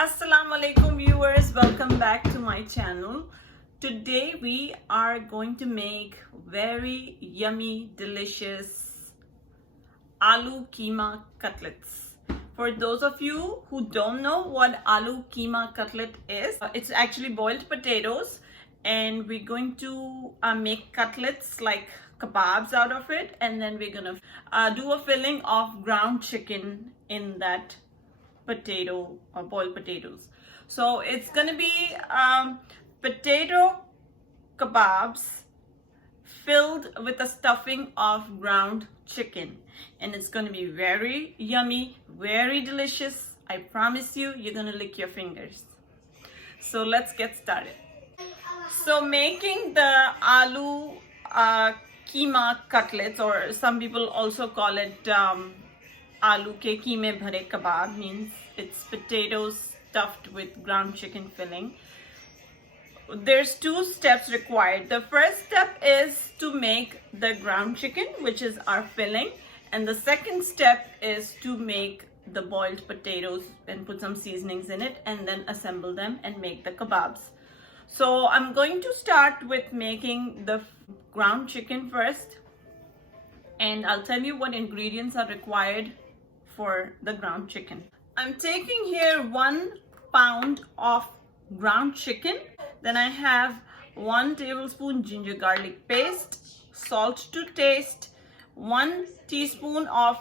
Assalamu alaikum viewers, welcome back to my channel. Today we are going to make very yummy, delicious aloo keema cutlets. For those of you who don't know what aloo keema cutlet is, it's actually boiled potatoes and we're going to make cutlets like kebabs out of it, and then we're gonna do a filling of ground chicken in that potato or boiled potatoes. So it's gonna be potato kebabs filled with a stuffing of ground chicken, and it's gonna be very yummy, very delicious. I promise you, you're gonna lick your fingers. So let's get started. So making the aloo keema cutlets, or some people also call it Aloo ke keeme bhare kebab, means it's potatoes stuffed with ground chicken filling. There's two steps required. The first step is to make the ground chicken, which is our filling, and the second step is to make the boiled potatoes and put some seasonings in it and then assemble them and make the kebabs. So I'm going to start with making the ground chicken first, and I'll tell you what ingredients are required for the ground chicken. I'm taking here 1 pound of ground chicken. Then I have 1 tablespoon ginger garlic paste, salt to taste, 1 teaspoon of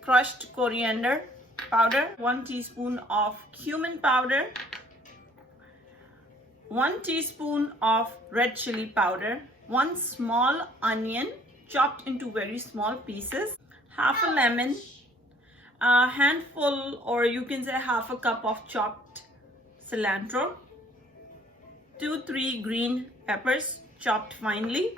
crushed coriander powder, 1 teaspoon of cumin powder, 1 teaspoon of red chili powder, 1 small onion chopped into very small pieces, half a lemon, a handful, or you can say half a cup of chopped cilantro, 2-3 green peppers chopped finely,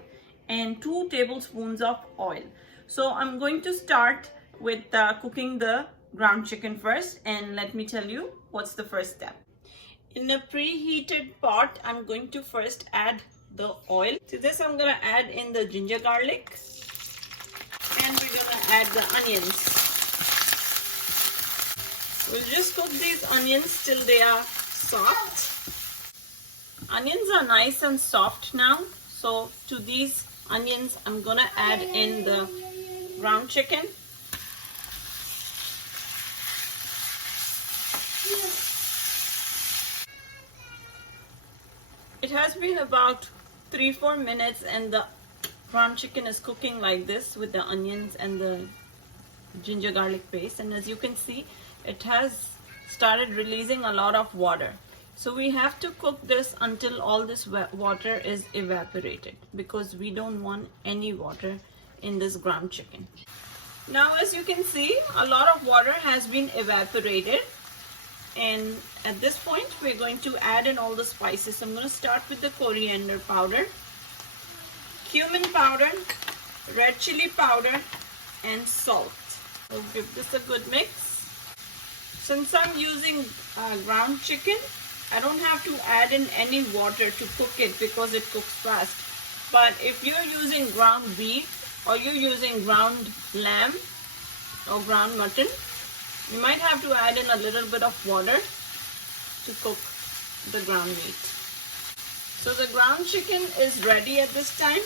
and 2 tablespoons of oil. So I'm going to start with cooking the ground chicken first, and let me tell you what's the first step. In a preheated pot, I'm going to first add the oil. To this I'm going to add in the ginger garlic, and we're going to add the onions. We'll just cook these onions till they are soft. Onions are nice and soft now. So to these onions, I'm gonna add in the ground chicken. It has been about 3-4 minutes and the ground chicken is cooking like this with the onions and the ginger garlic paste, and as you can see, it has started releasing a lot of water. So we have to cook this until all this water is evaporated, because we don't want any water in this ground chicken. Now as you can see, a lot of water has been evaporated, and at this point we're going to add in all the spices. I'm going to start with the coriander powder, cumin powder, red chili powder, and salt. We'll give this a good mix. Since I'm using ground chicken, I don't have to add in any water to cook it because it cooks fast. But if you're using ground beef, or you're using ground lamb or ground mutton, you might have to add in a little bit of water to cook the ground meat. So the ground chicken is ready at this time.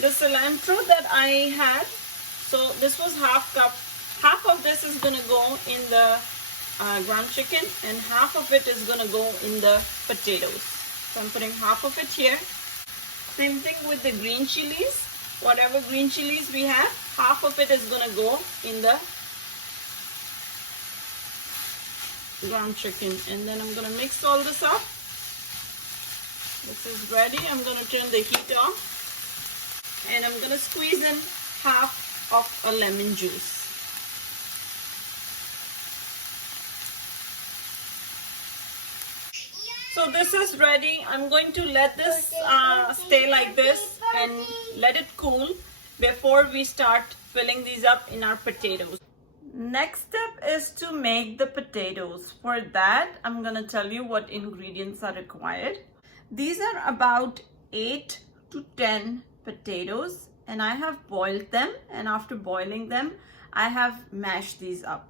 The cilantro that I had, so this was half cup. Half of this is going to go in the ground chicken and half of it is going to go in the potatoes. So I'm putting half of it here. Same thing with the green chilies. Whatever green chilies we have, half of it is going to go in the ground chicken. And then I'm going to mix all this up. This is ready. I'm going to turn the heat off, and I'm going to squeeze in half of a lemon juice. So this is ready. I'm going to let this stay like this and let it cool before we start filling these up in our potatoes. Next step is to make the potatoes. For that, I'm going to tell you what ingredients are required. These are about 8 to 10 potatoes, and I have boiled them, and after boiling them, I have mashed these up.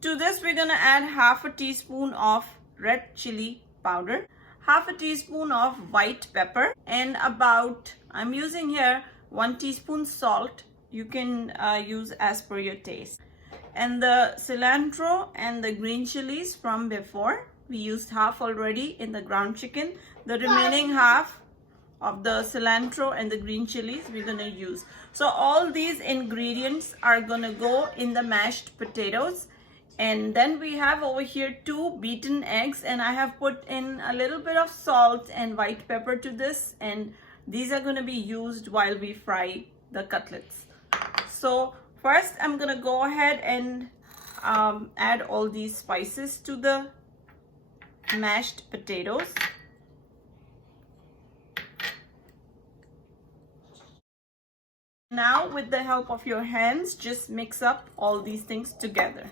To this, we're going to add half a teaspoon of red chili powder, half a teaspoon of white pepper, and about, I'm using here 1 teaspoon salt. You can use as per your taste. And the cilantro and the green chilies from before. We used half already in the ground chicken. The remaining half of the cilantro and the green chilies we're gonna use. So all these ingredients are gonna go in the mashed potatoes. And then we have over here 2 beaten eggs, and I have put in a little bit of salt and white pepper to this, and these are going to be used while we fry the cutlets. So first I'm going to go ahead and add all these spices to the mashed potatoes. Now with the help of your hands, just mix up all these things together.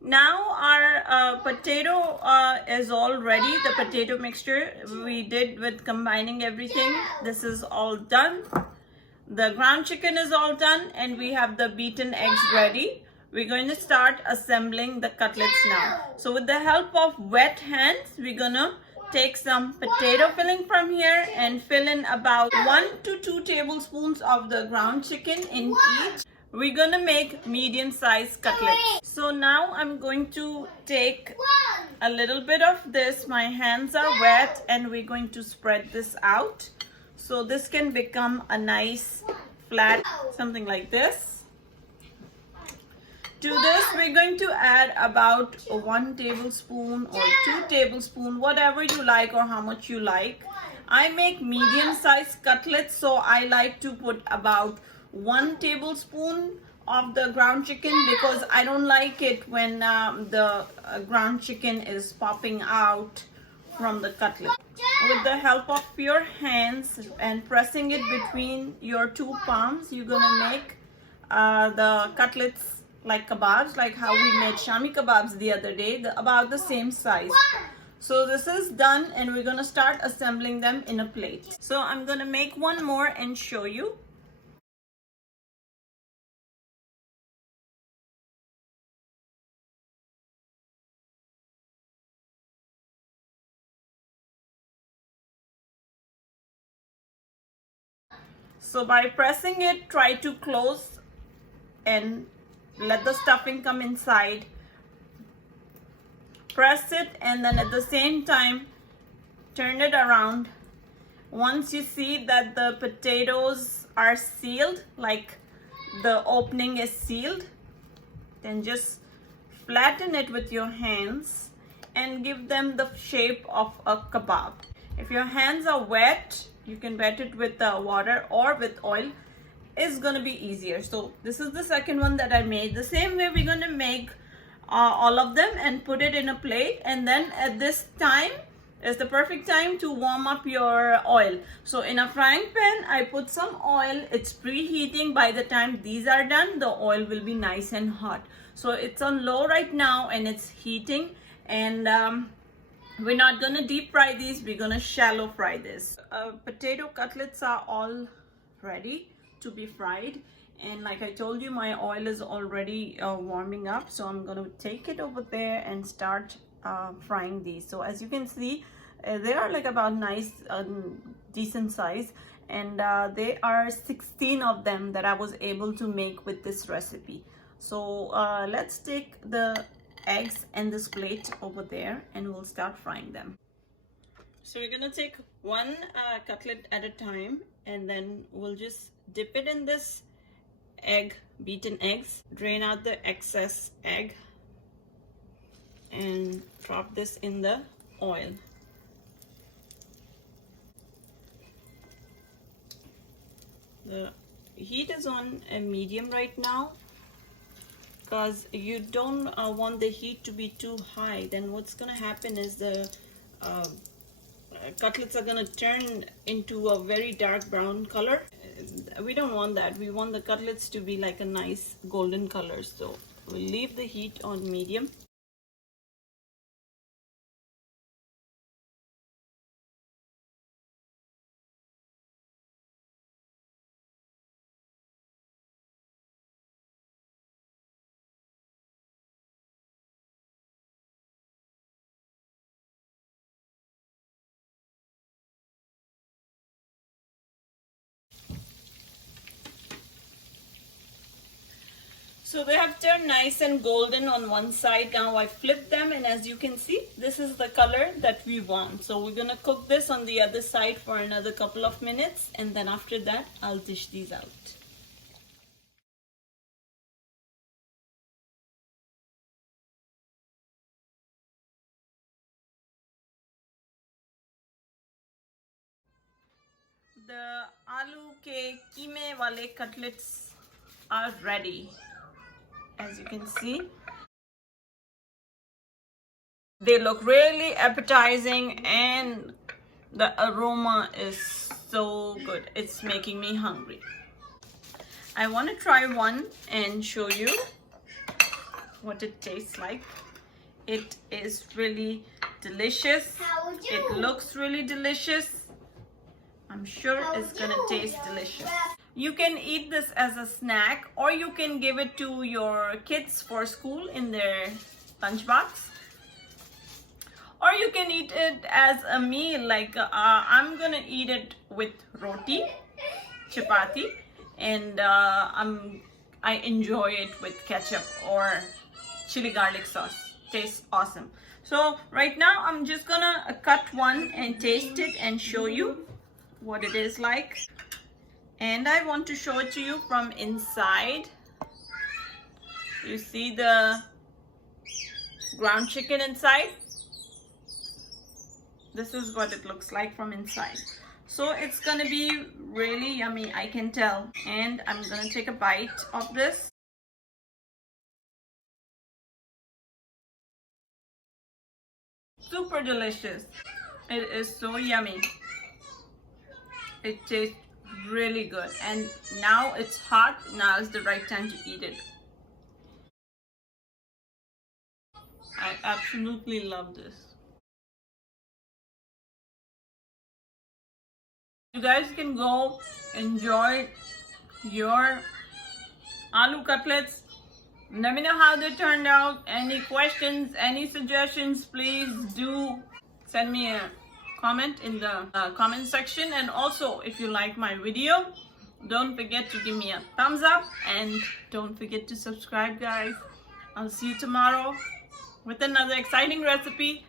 Now our potato is all ready. The potato mixture we did with combining everything, this is all done. The ground chicken is all done, and we have the beaten eggs ready. We're going to start assembling the cutlets now. So with the help of wet hands, we're gonna take some potato filling from here and fill in about 1 to 2 tablespoons of the ground chicken in each. We're gonna make medium-sized cutlets. So now I'm going to take a little bit of this. My hands are wet, and we're going to spread this out. So this can become a nice flat, something like this. To this, we're going to add about 1 tablespoon or 2 tablespoons, whatever you like or how much you like. I make medium-sized cutlets, so I like to put about 1 tablespoon of the ground chicken, because I don't like it when the ground chicken is popping out from the cutlet. With the help of your hands and pressing it between your 2 palms, you're gonna make the cutlets like kebabs, like how we made Shami kebabs the other day, about the same size. So this is done, and we're gonna start assembling them in a plate. So I'm gonna make one more and show you. So by pressing it, try to close and let the stuffing come inside. Press it, and then at the same time turn it around. Once you see that the potatoes are sealed, like the opening is sealed, then just flatten it with your hands and give them the shape of a kebab. If your hands are wet, you can wet it with water or with oil. It's gonna be easier. So this is the second one that I made. The same way we're gonna make all of them and put it in a plate, and then at this time is the perfect time to warm up your oil. So in a frying pan, I put some oil. It's preheating. By the time these are done, the oil will be nice and hot. So it's on low right now, and it's heating, and we're not gonna deep fry these, we're gonna shallow fry this. Potato cutlets are all ready to be fried, and like I told you, my oil is already warming up. So I'm gonna take it over there and start frying these. So as you can see, they are like about nice, decent size, and they are 16 of them that I was able to make with this recipe. So let's take the eggs and this plate over there, and we'll start frying them. So we're gonna take one cutlet at a time, and then we'll just dip it in this beaten eggs, drain out the excess egg, and drop this in the oil. The heat is on a medium right now, because you don't want the heat to be too high. Then what's gonna happen is the cutlets are gonna turn into a very dark brown color. We don't want that. We want the cutlets to be like a nice golden color. So we'll leave the heat on medium. So they have turned nice and golden on one side. Now I flip them, and as you can see, this is the color that we want. So we're gonna cook this on the other side for another couple of minutes, and then after that I'll dish these out. The aloo ke keeme wale cutlets are ready. As you can see, they look really appetizing and the aroma is so good. It's making me hungry. I want to try one and show you what it tastes like. It is really delicious. It looks really delicious. I'm sure it's gonna taste delicious. You can eat this as a snack, or you can give it to your kids for school in their lunchbox, or you can eat it as a meal. Like I'm gonna eat it with roti, chapati, and I enjoy it with ketchup or chili garlic sauce. Tastes awesome. So right now I'm just gonna cut one and taste it and show you what it is like. And I want to show it to you from inside. You see the ground chicken inside? This is what it looks like from inside. So it's gonna be really yummy, I can tell. And I'm gonna take a bite of this. Super delicious. It is so yummy. It tastes really good, and now it's hot. Now is the right time to eat it. I absolutely love this. You guys can go enjoy your aloo cutlets. Let me know how they turned out. Any questions, any suggestions, please do send me a comment in the comment section. And also, if you like my video, don't forget to give me a thumbs up, and don't forget to subscribe, guys. I'll see you tomorrow with another exciting recipe.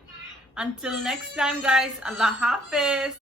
Until next time, guys, Allah Hafiz.